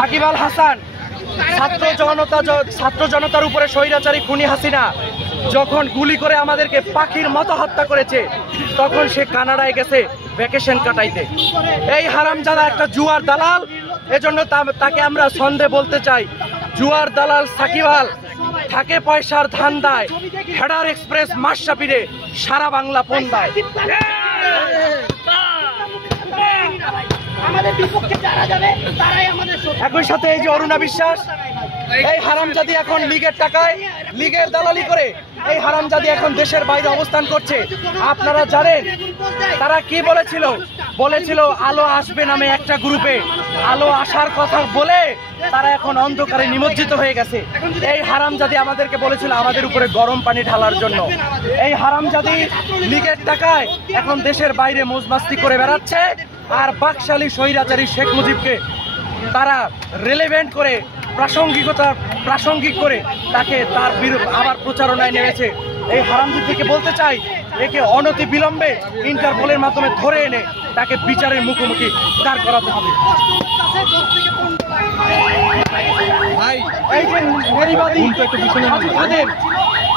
সাকিব আল হাসান ছাত্র জনতার উপরে স্বৈরাচারী খুনি হাসিনা যখন গুলি করে আমাদেরকে পাখির মতো হত্যা করেছে, তখন সে কানাডায় গেছে ভ্যাকেশন কাটাইতে। এই হারামজাদা একটা জুয়ার দালাল, এজন্য তাকে আমরা সন্দেহ বলতে চাই। জুয়ার দালাল সাকিব আল থাকে পয়সার ধান্দায়, হেডার এক্সপ্রেস মাশরাফিরে সারা বাংলা পন্দায়। একই সাথে এই যে অরুণা বিশ্বাস, এই হারামজাদি এখন লীগের টাকায় লীগের দালালি করে এই হারামজাদি এখন দেশের বাইরে অবস্থান করছে। আপনারা জানেন তারা কি বলেছিল আলো আসবে নামে একটা গ্রুপে, আলো আসার কথা বলে তারা এখন অন্ধকারে নিমজ্জিত হয়ে গেছে। এই হারামজাদি আমাদেরকে বলেছিল আমাদের উপরে গরম পানি ঢালার জন্য। এই হারামজাদি লীগের টাকায় এখন দেশের বাইরে মজমাস্তি করে বেড়াচ্ছে, আর বাকশালী স্বৈরাচারী শেখ মুজিবকে তারা রিলেভেন্ট করে প্রাসঙ্গিক করে তাকে তার আবার প্রচারণায় নেমেছে। এই হারামজাদিকে বলতে চাই, একে অনতি বিলম্বে ইন্টারপোলের মাধ্যমে ধরে এনে তাকে বিচারের মুখোমুখি দাঁড় করাতে হবে। এই যে নেরিবাদী সাজু খাদেম,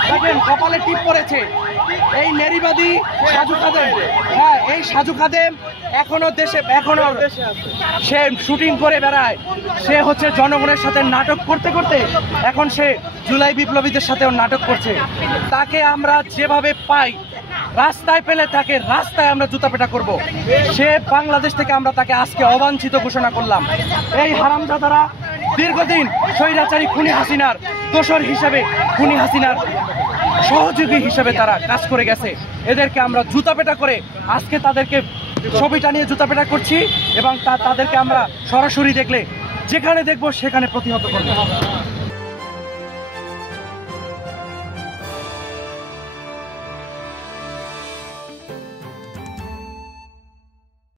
দেখেন কপালে টিপ পড়েছে, এই নেরিবাদী সাজু খাদেম, হ্যাঁ এই সাজু খাদেম এখনো সে শুটিং করে বেড়ায়। সে হচ্ছে জনগণের সাথে নাটক করতে করতে এখন সে জুলাই বিপ্লবীদের সাথেও নাটক করছে। তাকে আমরা যেভাবে পাই রাস্তায় পেলে তাকে রাস্তায় আমরা জুতাপেটা করব। সে বাংলাদেশ থেকে আমরা তাকে আজকে অবাঞ্ছিত ঘোষণা করলাম। এই হারামজাদারা দীর্ঘদিন স্বৈরাচারী খুনি হাসিনার দোসর হিসেবে, খুনি হাসিনার সহযোগী হিসেবে তারা কাজ করে গেছে। এদেরকে আমরা জুতাপেটা করে আজকে তাদেরকে ছবিটা নিয়ে জুতাপেটা করছি, এবং তাদেরকে আমরা সরাসরি যেখানে দেখবো সেখানে প্রতিহত করবো।